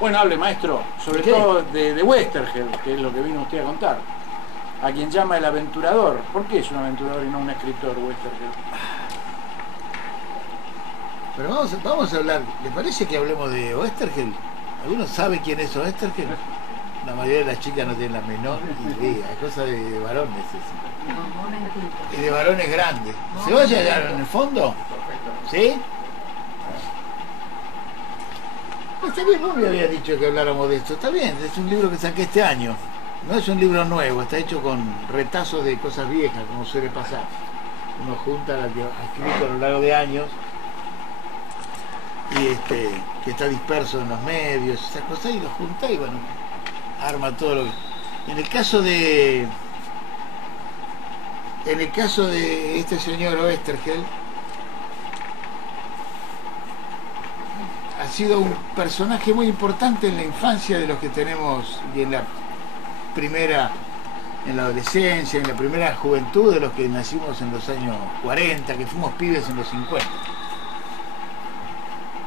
Bueno, hable, maestro, sobre todo de Westergel, que es lo que vino usted a contar. A quien llama el aventurador. ¿Por qué es un aventurador y no un escritor, Westergel? Pero vamos a hablar, ¿le parece que hablemos de Oestergel? ¿Alguno sabe quién es Oestergel? La mayoría de las chicas no tienen la menor idea, es cosa de varones eso. Y de varones grandes. ¿Se oye allá en el fondo? ¿Sí? Está bien, vos me había dicho que habláramos de esto. Está bien, es un libro que saqué este año. No es un libro nuevo, está hecho con retazos de cosas viejas, como suele pasar. Uno junta la que ha escrito a lo largo de años y que está disperso en los medios, esas cosas, y lo junta y bueno, arma todo lo que... En el caso de este señor Oestergel, ha sido un personaje muy importante en la infancia de los que tenemos, y en la adolescencia, en la primera juventud de los que nacimos en los años 40, que fuimos pibes en los 50.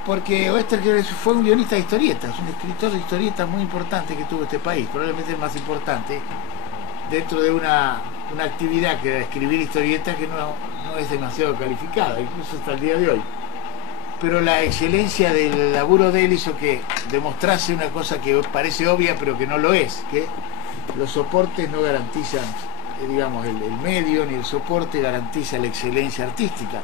Porque Oestergel fue un guionista de historietas, un escritor de historietas muy importante que tuvo este país, probablemente el más importante, dentro de una actividad que era escribir historietas que no es demasiado calificada, incluso hasta el día de hoy. Pero la excelencia del laburo de él hizo que demostrase una cosa que parece obvia, pero que no lo es, que los soportes no garantizan, digamos, el medio, ni el soporte garantiza la excelencia artística.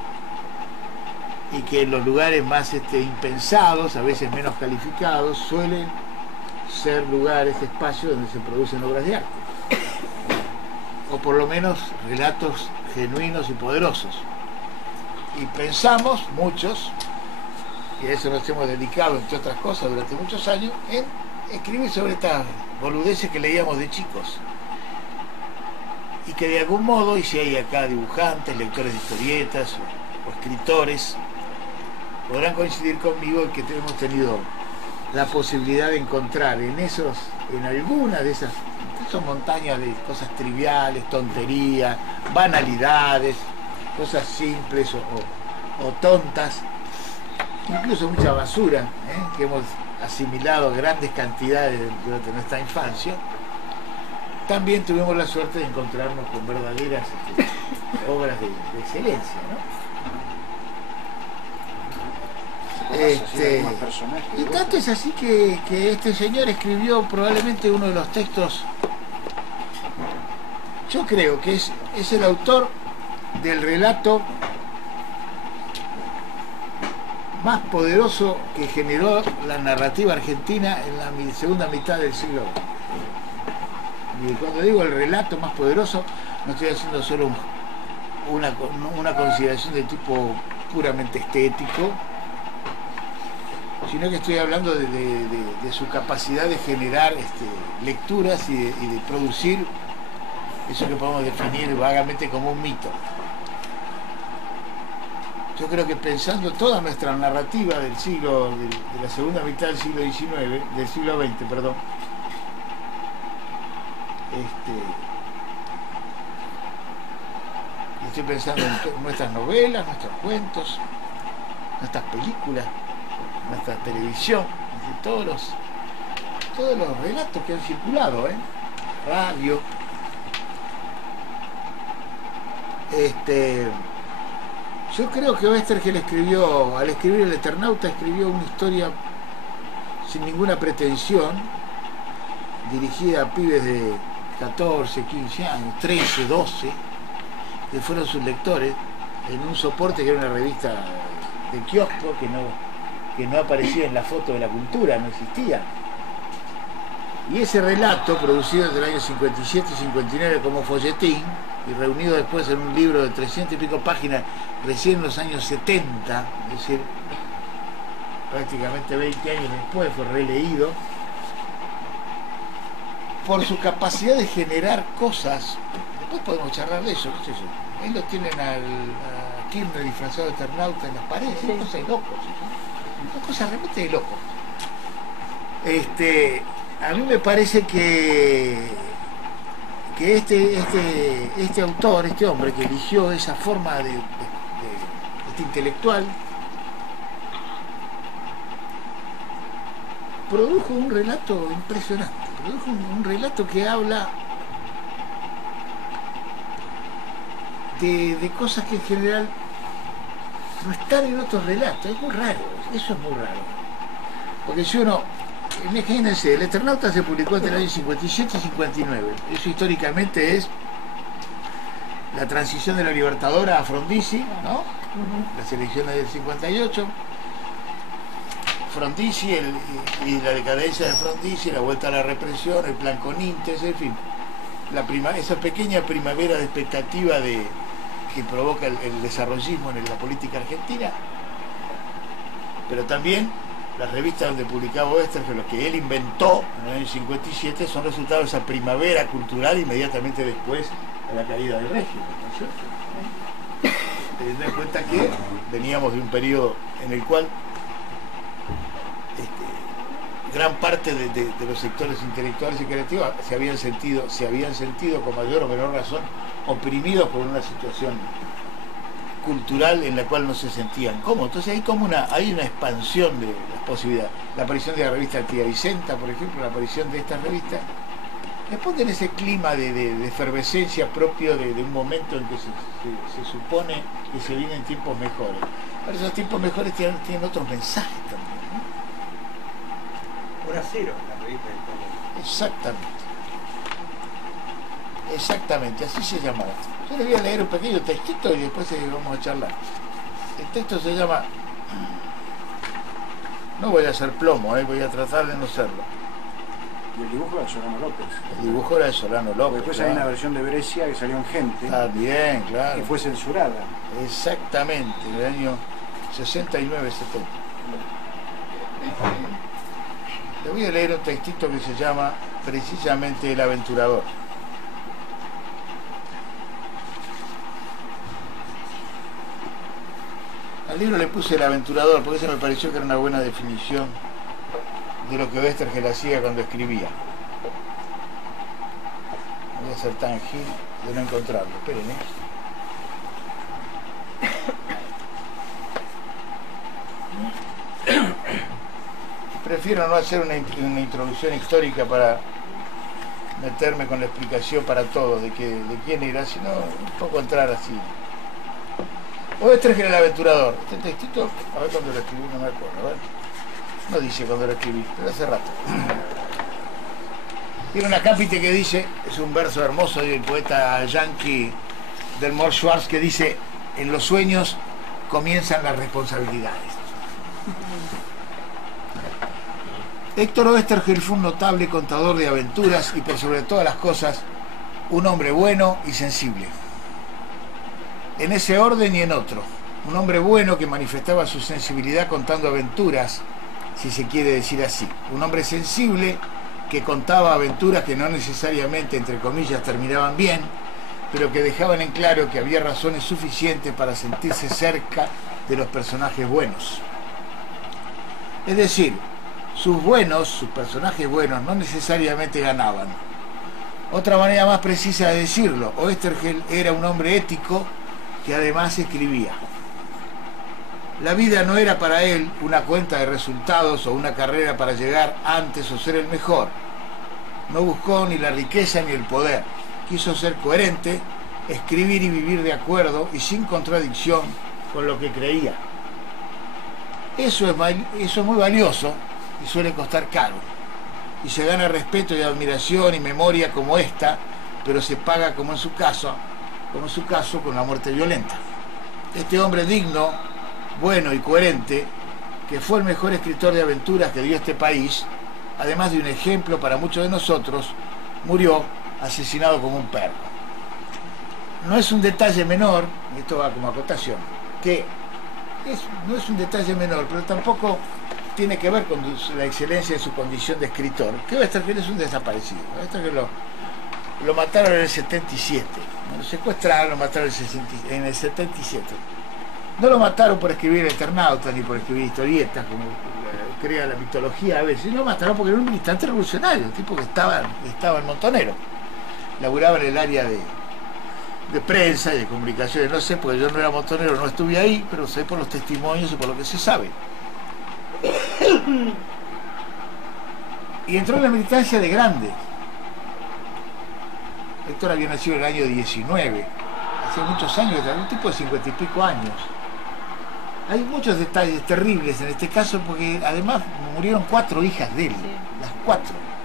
Y que en los lugares más impensados, a veces menos calificados, suelen ser lugares, espacios donde se producen obras de arte. O por lo menos relatos genuinos y poderosos. Y pensamos, muchos, y a eso nos hemos dedicado, entre otras cosas, durante muchos años, en escribir sobre estas boludeces que leíamos de chicos. Y que de algún modo, y si hay acá dibujantes, lectores de historietas o escritores, podrán coincidir conmigo en que hemos tenido la posibilidad de encontrar en algunas de esas montañas de cosas triviales, tonterías, banalidades, cosas simples o tontas, incluso mucha basura, que hemos asimilado grandes cantidades durante nuestra infancia. También tuvimos la suerte de encontrarnos con verdaderas obras de excelencia, ¿no? Y tanto es así que este señor escribió probablemente uno de los textos, yo creo que es el autor del relato más poderoso que generó la narrativa argentina en la segunda mitad del siglo XX. Y cuando digo el relato más poderoso, no estoy haciendo solo una consideración de tipo puramente estético, sino que estoy hablando de su capacidad de generar lecturas y de producir eso que podemos definir vagamente como un mito. Yo creo que pensando toda nuestra narrativa del de la segunda mitad del siglo XIX, del siglo XX, perdón, estoy pensando en nuestras novelas, nuestros cuentos, nuestras películas, nuestra televisión, todos los relatos que han circulado, radio. Yo creo que Oestergel al escribir El Eternauta, escribió una historia sin ninguna pretensión, dirigida a pibes de 14, 15 años, 13, 12, que fueron sus lectores, en un soporte que era una revista de kiosco que no aparecía en la foto de la cultura, no existía. Y ese relato, producido entre el año 57 y 59 como folletín, y reunido después en un libro de 300 y pico páginas, recién en los años 70, es decir, prácticamente 20 años después, fue releído, por su capacidad de generar cosas. Después podemos charlar de eso, no sé yo. Ahí lo tienen a Kirchner disfrazado de Eternauta en las paredes, sí. Cosas de locos, una cosa realmente de locos. A mí me parece que este autor, este hombre que eligió esa forma de intelectual, produjo un relato impresionante, produjo un relato que habla de cosas que en general no están en otros relatos. Es muy raro, eso es muy raro. Porque si uno, imagínense, El Eternauta se publicó entre el año 57 y 59. Eso históricamente es la transición de la Libertadora a Frondizi, ¿no? Las elecciones del 58. Frondizi y la decadencia de Frondizi, la vuelta a la represión, el plan Conintes, en fin, esa pequeña primavera de expectativa que provoca el desarrollismo en la política argentina, pero también las revistas donde publicaba Oestergel, lo que él inventó en el año 57, son resultados de esa primavera cultural inmediatamente después de la caída del régimen, ¿no es cierto? Teniendo en cuenta que veníamos de un periodo en el cual gran parte de los sectores intelectuales y creativos se habían sentido con mayor o menor razón oprimidos por una situación cultural en la cual no se sentían cómodos. Entonces hay una expansión de las posibilidades. La aparición de la revista Tía Vicenta, por ejemplo, la aparición de estas revistas, responden ese clima de efervescencia propio de un momento en que se supone que se vienen tiempos mejores. Pero esos tiempos mejores tienen otros mensajes también. Hora cero, la revista de Exactamente, así se llamaba. Yo les voy a leer un pequeño textito y después vamos a charlar. El texto se llama... No voy a hacer plomo, voy a tratar de no serlo. Y el dibujo era de Solano López. El dibujo era de Solano López. Después hay una versión de Brescia que salió en Gente. Ah, bien, claro. Que fue censurada. Exactamente, en el año 69-70. Le voy a leer un textito que se llama precisamente El Aventurador. Al libro le puse El Aventurador porque ese me pareció que era una buena definición de lo que Oestergel hacía cuando escribía. Voy a ser tan gil de no encontrarlo. Esperen, Prefiero no hacer una introducción histórica para meterme con la explicación para todos de quién era, sino un poco entrar así. Oestergel El Aventurador. Este textito, a ver cuándo lo escribí, no me acuerdo, a ver. No dice cuándo lo escribí, pero hace rato. Tiene una cápite que dice, es un verso hermoso del poeta yankee Delmore Schwartz que dice: en los sueños comienzan las responsabilidades. Héctor Oestergel fue un notable contador de aventuras y por sobre todas las cosas un hombre bueno y sensible. En ese orden y en otro, un hombre bueno que manifestaba su sensibilidad contando aventuras, si se quiere decir así. Un hombre sensible que contaba aventuras que no necesariamente, entre comillas, terminaban bien, pero que dejaban en claro que había razones suficientes para sentirse cerca de los personajes buenos. Es decir, sus personajes buenos, no necesariamente ganaban. Otra manera más precisa de decirlo, Oestergel era un hombre ético que además escribía. La vida no era para él una cuenta de resultados o una carrera para llegar antes o ser el mejor. No buscó ni la riqueza ni el poder. Quiso ser coherente, escribir y vivir de acuerdo y sin contradicción con lo que creía. Eso es muy valioso y suele costar caro. Y se gana respeto y admiración y memoria como esta, pero se paga como en su caso con la muerte violenta. Este hombre digno, bueno y coherente, que fue el mejor escritor de aventuras que dio este país, además de un ejemplo para muchos de nosotros, murió asesinado como un perro. No es un detalle menor, esto va como acotación, no es un detalle menor, pero tampoco tiene que ver con la excelencia de su condición de escritor, que Oestergel es un desaparecido. Oestergel lo mataron en el 77, lo secuestraron, lo mataron en el 77. No lo mataron por escribir El Eternauta ni por escribir historietas, como crea la mitología a veces. Lo mataron porque era un militante revolucionario, un tipo que estaba en Montonero. Laburaba en el área de prensa y de comunicaciones, no sé, porque yo no era montonero, no estuve ahí, pero sé por los testimonios y por lo que se sabe. Y entró en la militancia de grande. Héctor había nacido en el año 19, hace muchos años, un tipo de 50 y pico años. Hay muchos detalles terribles en este caso porque además murieron 4 hijas de él, las 4.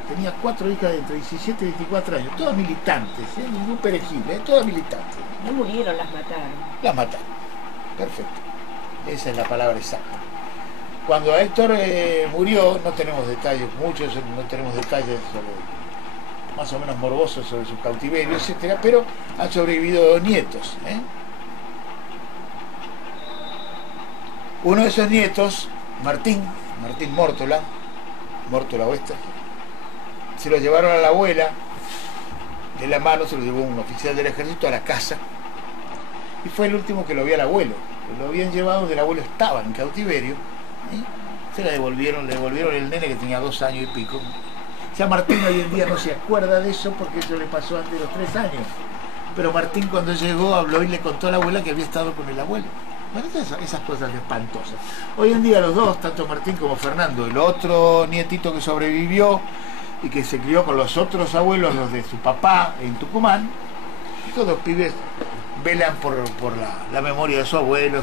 Tenía 4 hijas de entre 17 y 24 años, todas militantes, ningún perejil, todas militantes. No murieron, las mataron. Las mataron, perfecto. Esa es la palabra exacta. Cuando Héctor murió, no tenemos detalles, muchos no tenemos detalles sobre, más o menos morbosos sobre su cautiverio, etcétera, pero han sobrevivido nietos. Uno de esos nietos, Martín Mórtola Oester, se lo llevaron a la abuela, de la mano se lo llevó un oficial del ejército a la casa, y fue el último que lo vio al abuelo. Lo habían llevado donde el abuelo estaba en cautiverio, se le devolvieron el nene que tenía 2 años y pico. Ya Martín hoy en día no se acuerda de eso porque eso le pasó antes de los 3 años. Pero Martín cuando llegó habló y le contó a la abuela que había estado con el abuelo. Bueno, esas cosas espantosas. Hoy en día los dos, tanto Martín como Fernando, el otro nietito que sobrevivió y que se crió con los otros abuelos, los de su papá en Tucumán, todos pibes velan por la memoria de su abuelo,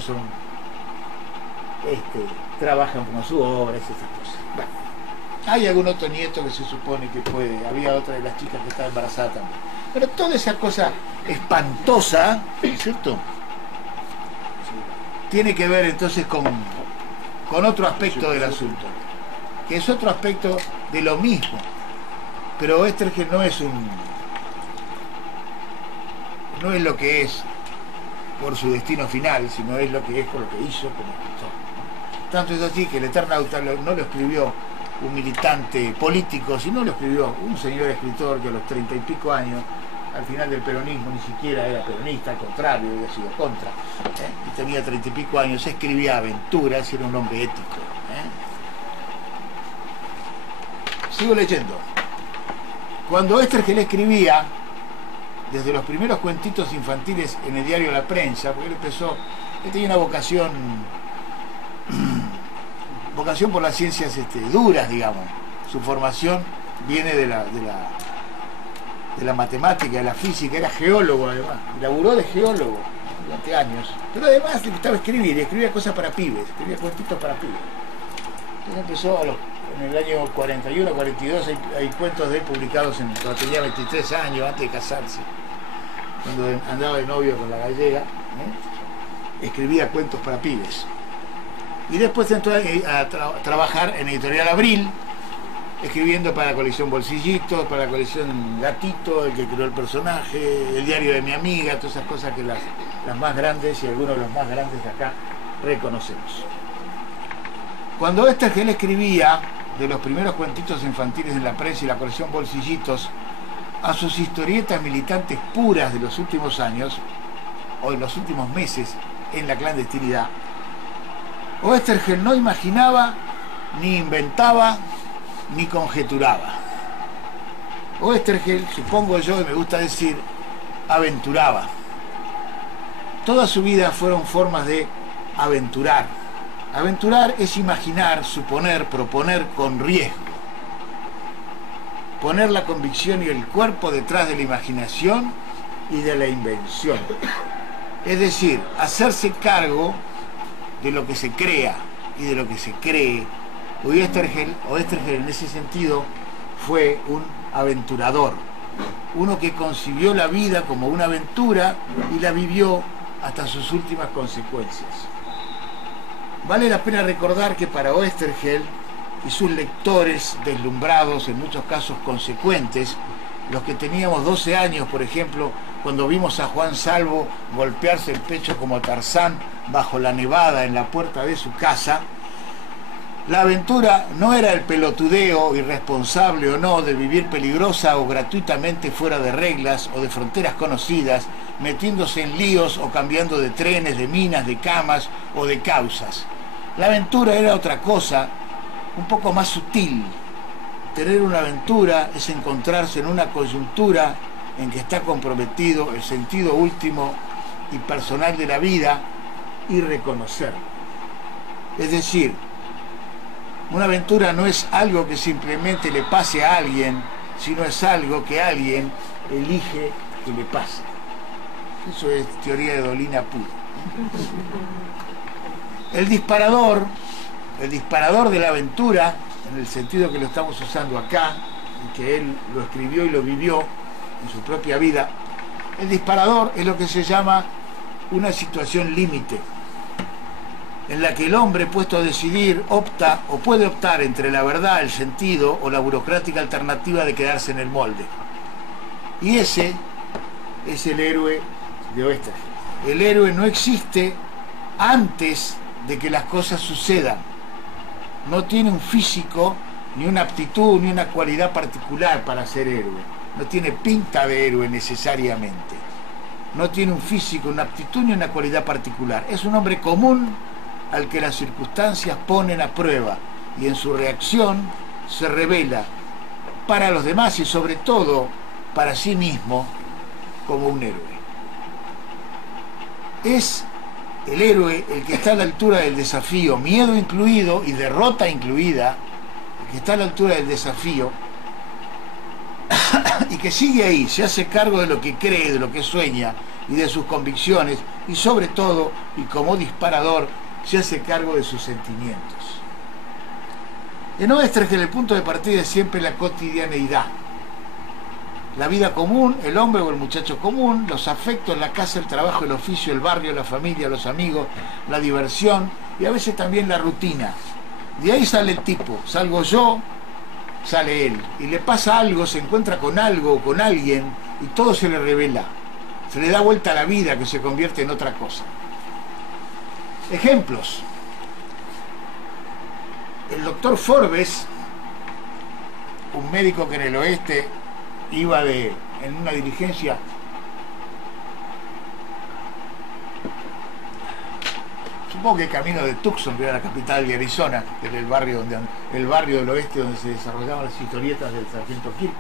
trabajan con sus obras, esas cosas. Bueno, hay algún otro nieto que se supone que puede, había otra de las chicas que estaba embarazada también. Pero toda esa cosa espantosa, ¿cierto?, tiene que ver entonces con otro aspecto del asunto, que es otro aspecto de lo mismo. Pero Oesterheld no es lo que es por su destino final, sino es lo que es por lo que hizo como escritor. Tanto es así que el Eternauta no lo escribió un militante político, sino lo escribió un señor escritor que a los 30 y pico años, al final del peronismo, ni siquiera era peronista, al contrario, había sido contra, y tenía 30 y pico años, escribía aventuras y era un hombre ético. Sigo leyendo. Cuando Oesterheld escribía, desde los primeros cuentitos infantiles en el diario La Prensa, porque él tenía una vocación por las ciencias duras, digamos. Su formación viene de la matemática, de la física, era geólogo además, laburó de geólogo durante años, pero además le gustaba escribir, y escribía cosas para pibes, escribía cuentitos para pibes. Entonces empezó en el año 41, 42, hay cuentos de él publicados cuando tenía 23 años, antes de casarse, cuando andaba de novio con la gallega, escribía cuentos para pibes. Y después entró a trabajar en Editorial Abril, escribiendo para la colección Bolsillitos, para la colección Gatito, el que creó el personaje, el diario de mi amiga, todas esas cosas que las más grandes y algunos de los más grandes de acá reconocemos. Cuando Oesterheld escribía de los primeros cuentitos infantiles en La Prensa y la colección Bolsillitos a sus historietas militantes puras de los últimos años o de los últimos meses en la clandestinidad, Oesterheld no imaginaba, ni inventaba, ni conjeturaba. Oesterheld, supongo yo, y me gusta decir, aventuraba. Toda su vida fueron formas de aventurar. Aventurar es imaginar, suponer, proponer con riesgo. Poner la convicción y el cuerpo detrás de la imaginación y de la invención. Es decir, hacerse cargo de lo que se crea y de lo que se cree. Oesterheld en ese sentido fue un aventurador, uno que concibió la vida como una aventura y la vivió hasta sus últimas consecuencias. Vale la pena recordar que para Oesterheld y sus lectores deslumbrados, en muchos casos consecuentes, los que teníamos 12 años, por ejemplo, cuando vimos a Juan Salvo golpearse el pecho como Tarzán bajo la nevada en la puerta de su casa, la aventura no era el pelotudeo irresponsable o no de vivir peligrosa o gratuitamente fuera de reglas o de fronteras conocidas, metiéndose en líos o cambiando de trenes, de minas, de camas o de causas. La aventura era otra cosa, un poco más sutil. Tener una aventura es encontrarse en una coyuntura en que está comprometido el sentido último y personal de la vida y reconocerlo. Es decir, Una aventura no es algo que simplemente le pase a alguien, sino es algo que alguien elige que le pase. Eso es teoría de Dolina pura. El disparador de la aventura, en el sentido que lo estamos usando acá, y que él lo escribió y lo vivió en su propia vida, el disparador es lo que se llama una situación límite, en la que el hombre, puesto a decidir, opta o puede optar entre la verdad, el sentido o la burocrática alternativa de quedarse en el molde. Y ese es el héroe de Oesterheld. El héroe no existe antes de que las cosas sucedan. No tiene un físico, ni una aptitud, ni una cualidad particular para ser héroe. No tiene pinta de héroe necesariamente. No tiene un físico, una aptitud, ni una cualidad particular. Es un hombre común al que las circunstancias ponen a prueba y en su reacción se revela para los demás y sobre todo para sí mismo como un héroe. Es el héroe el que está a la altura del desafío, miedo incluido y derrota incluida, el que está a la altura del desafío y que sigue ahí, se hace cargo de lo que cree, de lo que sueña y de sus convicciones y sobre todo, y como disparador, se hace cargo de sus sentimientos. En Oesterheld el punto de partida es siempre la cotidianeidad. La vida común, el hombre o el muchacho común, los afectos, la casa, el trabajo, el oficio, el barrio, la familia, los amigos, la diversión y a veces también la rutina. De ahí sale el tipo, salgo yo, sale él. Y le pasa algo, se encuentra con algo o con alguien y todo se le revela. Se le da vuelta a la vida que se convierte en otra cosa. Ejemplos. El doctor Forbes, un médico que en el oeste iba en una diligencia supongo que camino de Tucson, que era la capital de Arizona, que era el barrio del oeste donde se desarrollaban las historietas del sargento Kirk.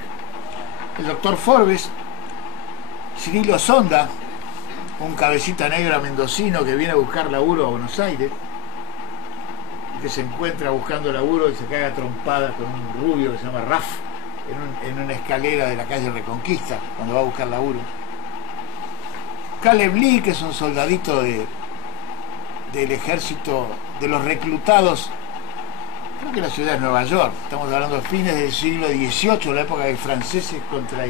El doctor Forbes, Cirilo Sonda, un cabecita negra mendocino que viene a buscar laburo a Buenos Aires, que se encuentra buscando laburo y se caga trompada con un rubio que se llama Raf en una escalera de la calle Reconquista cuando va a buscar laburo. Caleb Lee, que es un soldadito del ejército, de los reclutados, creo que la ciudad de Nueva York, estamos hablando de fines del siglo XVIII, la época de franceses contra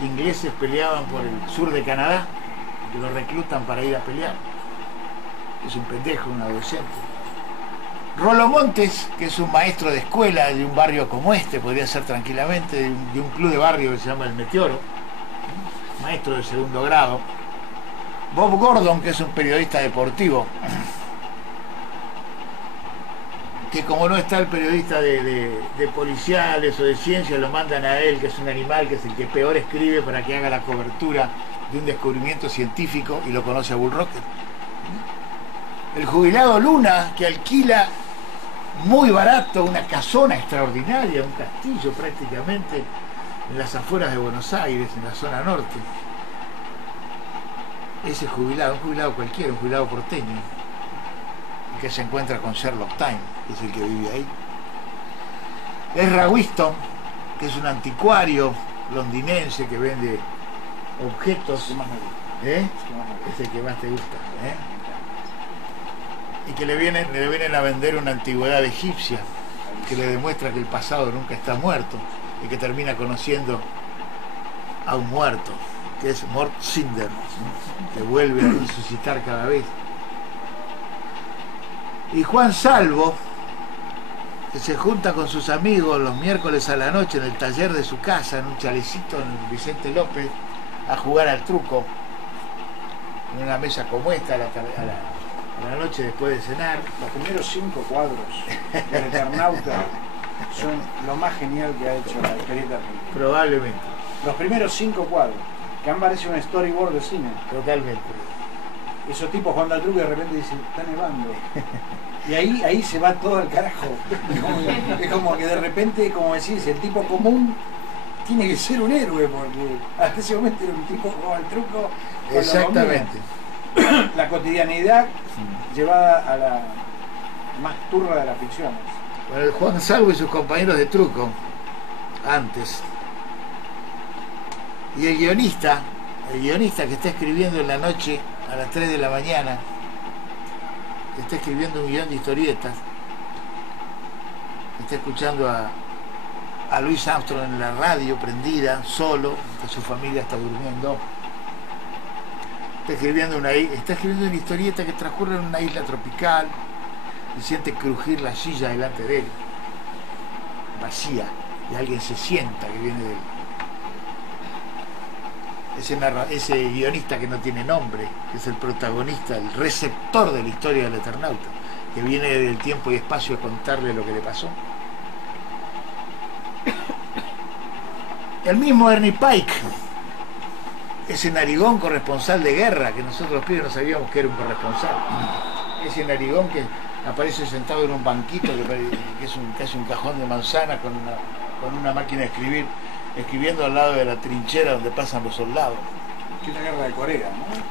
ingleses peleaban por el sur de Canadá, que lo reclutan para ir a pelear. Es un pendejo, un adolescente. Rolo Montes, que es un maestro de escuela de un barrio como este, podría ser tranquilamente de un club de barrio que se llama El Meteoro, maestro de segundo grado. Bob Gordon, que es un periodista deportivo, que como no está el periodista de policiales o de ciencia, lo mandan a él, que es un animal, que es el que peor escribe para que haga la cobertura de un descubrimiento científico, y lo conoce a Bull Rocket. El jubilado Luna, que alquila muy barato una casona extraordinaria, un castillo prácticamente, en las afueras de Buenos Aires, en la zona norte. Ese jubilado, un jubilado cualquiera, un jubilado porteño, que se encuentra con Sherlock Time, que es el que vive ahí. Ezra Winston, que es un anticuario londinense que vende objetos. Es el que más te gusta, y que le vienen a vender una antigüedad egipcia que le demuestra que el pasado nunca está muerto y que termina conociendo a un muerto, que es Mort Cinder, que vuelve a resucitar cada vez. Y Juan Salvo, que se junta con sus amigos los miércoles a la noche en el taller de su casa, en un chalecito en Vicente López, a jugar al truco en una mesa como esta a la noche después de cenar. Los primeros 5 cuadros del Eternauta son lo más genial que ha hecho la historieta argentina. Probablemente. Los primeros 5 cuadros, que han parecido un storyboard de cine. Totalmente. Esos tipos jugando al truco y de repente dicen, está nevando. Y ahí se va todo al carajo. Es como que de repente, como decís, el tipo común tiene que ser un héroe, porque hasta ese momento era un tipo que jugaba al truco. Exactamente. La cotidianidad llevada a la más turra de las ficciones. Bueno, Juan Salvo y sus compañeros de truco, antes. Y el guionista que está escribiendo en la noche a las 3 de la mañana, que está escribiendo un guión de historietas, está escuchando a Louis Armstrong en la radio prendida, solo, que su familia está durmiendo. Está escribiendo una historieta que transcurre en una isla tropical y siente crujir la silla delante de él, vacía, y alguien se sienta que viene de él. Ese guionista que no tiene nombre, que es el protagonista, el receptor de la historia del Eternauta, que viene del tiempo y espacio a contarle lo que le pasó. El mismo Ernie Pike, ese narigón corresponsal de guerra, que nosotros los pibes no sabíamos que era un corresponsal. Ese narigón que aparece sentado en un banquito que es casi un cajón de manzana con una máquina de escribir, escribiendo al lado de la trinchera donde pasan los soldados. Que es la guerra de Corea,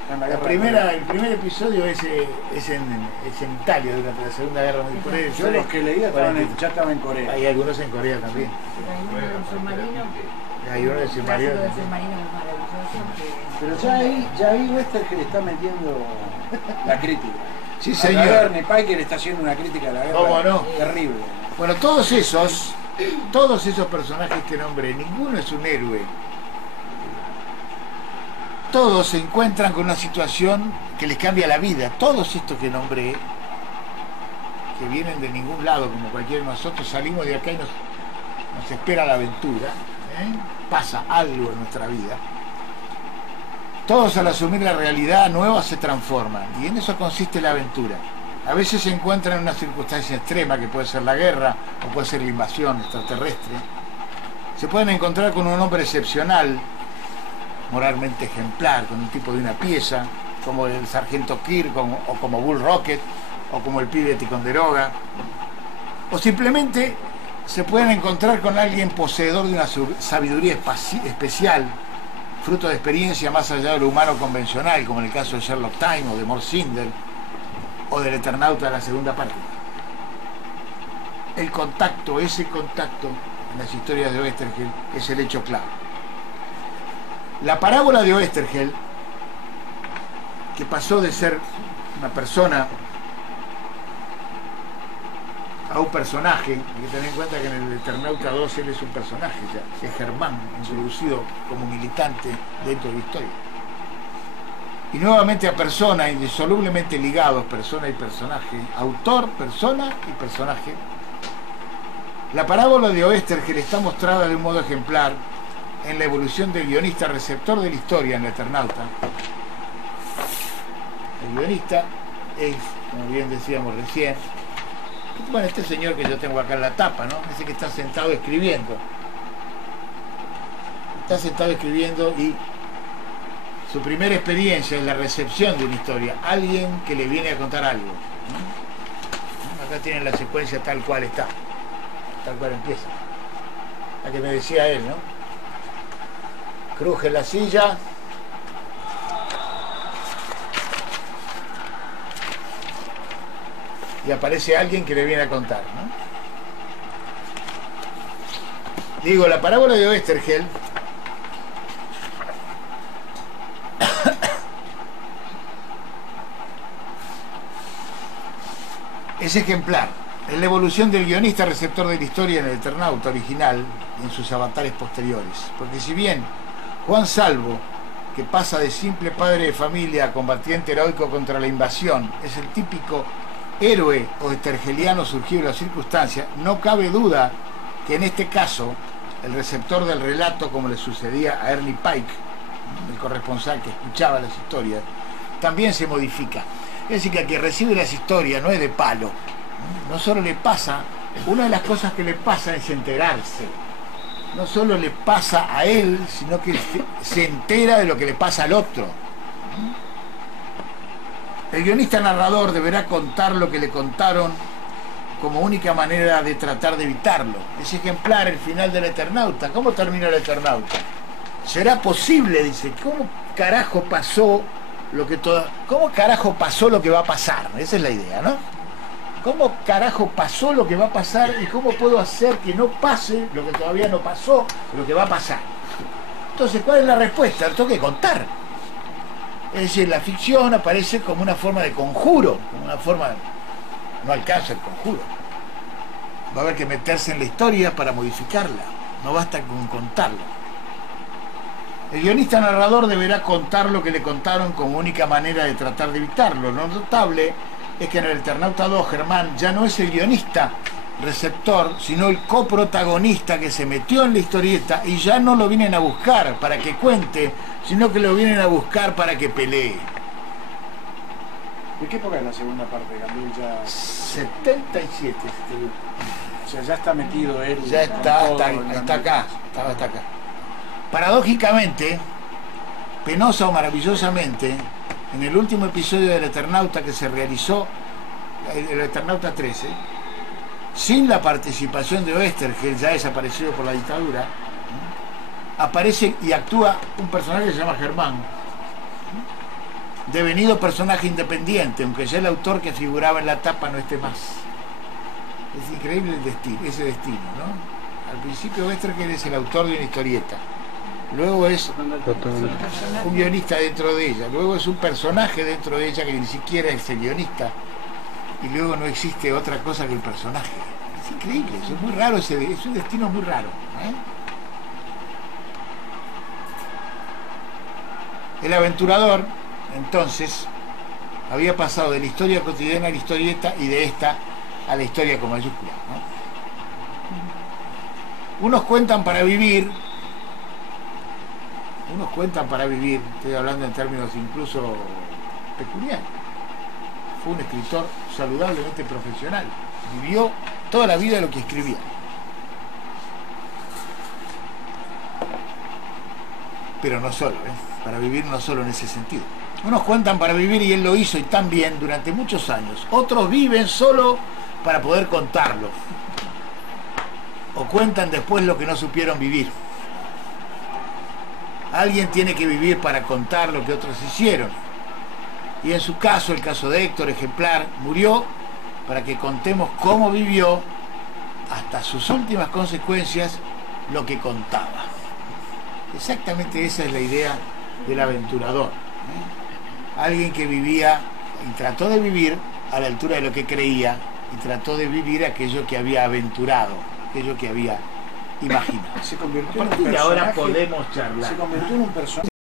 ¿no? El primer episodio es en Italia durante la Segunda Guerra Mundial. Yo los que leía ya estaban en Corea. Hay algunos en Corea también. Hay uno de submarino. Pero ya ahí Westergel está metiendo la crítica. Sí, señor. Ernie Pike le está haciendo una crítica a la guerra. ¿Cómo no? Terrible. Bueno, todos esos personajes que nombré, ninguno es un héroe. Todos se encuentran con una situación que les cambia la vida. Todos estos que nombré, que vienen de ningún lado, como cualquiera de nosotros, salimos de acá y nos espera la aventura. Pasa algo en nuestra vida. Todos al asumir la realidad nueva se transforman, y en eso consiste la aventura. A veces se encuentran en una circunstancia extrema, que puede ser la guerra o puede ser la invasión extraterrestre. Se pueden encontrar con un hombre excepcional, moralmente ejemplar, con un tipo de una pieza, como el sargento Kirk, o como Bull Rocket, o como el pibe Ticonderoga. O simplemente se pueden encontrar con alguien poseedor de una sabiduría especial, fruto de experiencia más allá de lo humano convencional, como en el caso de Sherlock Time o de Mort Sindel o del Eternauta de la segunda parte. Ese contacto en las historias de Oesterheld es el hecho clave. La parábola de Oesterheld, que pasó de ser una persona a un personaje, hay que tener en cuenta que en el Eternauta 2 él es un personaje ya, es Germán, introducido como militante dentro de la historia. Y nuevamente a persona, indisolublemente ligados, persona y personaje, autor, persona y personaje. La parábola de Oesterheld está mostrada de un modo ejemplar en la evolución del guionista receptor de la historia en el Eternauta. El guionista es, como bien decíamos recién, bueno, este señor que yo tengo acá en la tapa, ¿no? Ese que está sentado escribiendo. Está sentado escribiendo y su primera experiencia es la recepción de una historia. Alguien que le viene a contar algo, ¿no? Acá tienen la secuencia tal cual está. Tal cual empieza. La que me decía él, ¿no? Cruje la silla. Y aparece alguien que le viene a contar, ¿no? Digo, la parábola de Oesterheld es ejemplar. Es la evolución del guionista receptor de la historia en el Eternauta original y en sus avatares posteriores. Porque si bien Juan Salvo, que pasa de simple padre de familia a combatiente heroico contra la invasión, es el típico héroe oesterheliano surgido de las circunstancias, no cabe duda que en este caso el receptor del relato, como le sucedía a Ernie Pike, el corresponsal que escuchaba las historias, también se modifica. Es decir, que a quien recibe las historias no es de palo, no solo le pasa, una de las cosas que le pasa es enterarse, no solo le pasa a él, sino que se entera de lo que le pasa al otro. El guionista narrador deberá contar lo que le contaron como única manera de tratar de evitarlo. Es ejemplar el final del Eternauta. ¿Cómo termina el Eternauta? ¿Será posible? Dice, ¿cómo carajo pasó lo que va a pasar? Esa es la idea, ¿no? ¿Cómo carajo pasó lo que va a pasar y cómo puedo hacer que no pase lo que todavía no pasó, lo que va a pasar? Entonces, ¿cuál es la respuesta? Lo tengo que contar. Es decir, la ficción aparece como una forma de conjuro, como una forma... No alcanza el conjuro. Va a haber que meterse en la historia para modificarla. No basta con contarla. El guionista narrador deberá contar lo que le contaron como única manera de tratar de evitarlo. Lo notable es que en el Eternauta 2 Germán ya no es el guionista receptor, sino el coprotagonista que se metió en la historieta y ya no lo vienen a buscar para que cuente, sino que lo vienen a buscar para que pelee. ¿De qué época es la segunda parte, Gabriel? Ya... 77. O sea, ya está metido él. Ya está acá. Paradójicamente, penosa o maravillosamente, en el último episodio del Eternauta que se realizó, el Eternauta 13, sin la participación de Oestergel, ya desaparecido por la dictadura, aparece y actúa un personaje que se llama Germán, devenido personaje independiente, aunque ya el autor que figuraba en la tapa no esté más. Es increíble ese destino, ¿no? Al principio Oestergel es el autor de una historieta, luego es un guionista dentro de ella, luego es un personaje dentro de ella que ni siquiera es el guionista, y luego no existe otra cosa que el personaje. Es increíble, eso es muy raro, es un destino muy raro, ¿eh? El aventurador, entonces, había pasado de la historia cotidiana a la historieta y de esta a la historia con mayúscula, ¿no? Unos cuentan para vivir, estoy hablando en términos incluso peculiares. Fue un escritor saludablemente profesional, vivió toda la vida lo que escribía. Pero no solo, para vivir no solo en ese sentido. Unos cuentan para vivir y él lo hizo y tan bien durante muchos años. Otros viven solo para poder contarlo. O cuentan después lo que no supieron vivir. Alguien tiene que vivir para contar lo que otros hicieron. Y en su caso, el caso de Héctor, ejemplar, murió para que contemos cómo vivió hasta sus últimas consecuencias lo que contaba. Exactamente esa es la idea del aventurador, ¿eh? Alguien que vivía y trató de vivir a la altura de lo que creía y trató de vivir aquello que había aventurado, aquello que había imaginado. Se convirtió A partir de ahora podemos charlar. Se convirtió en un personaje.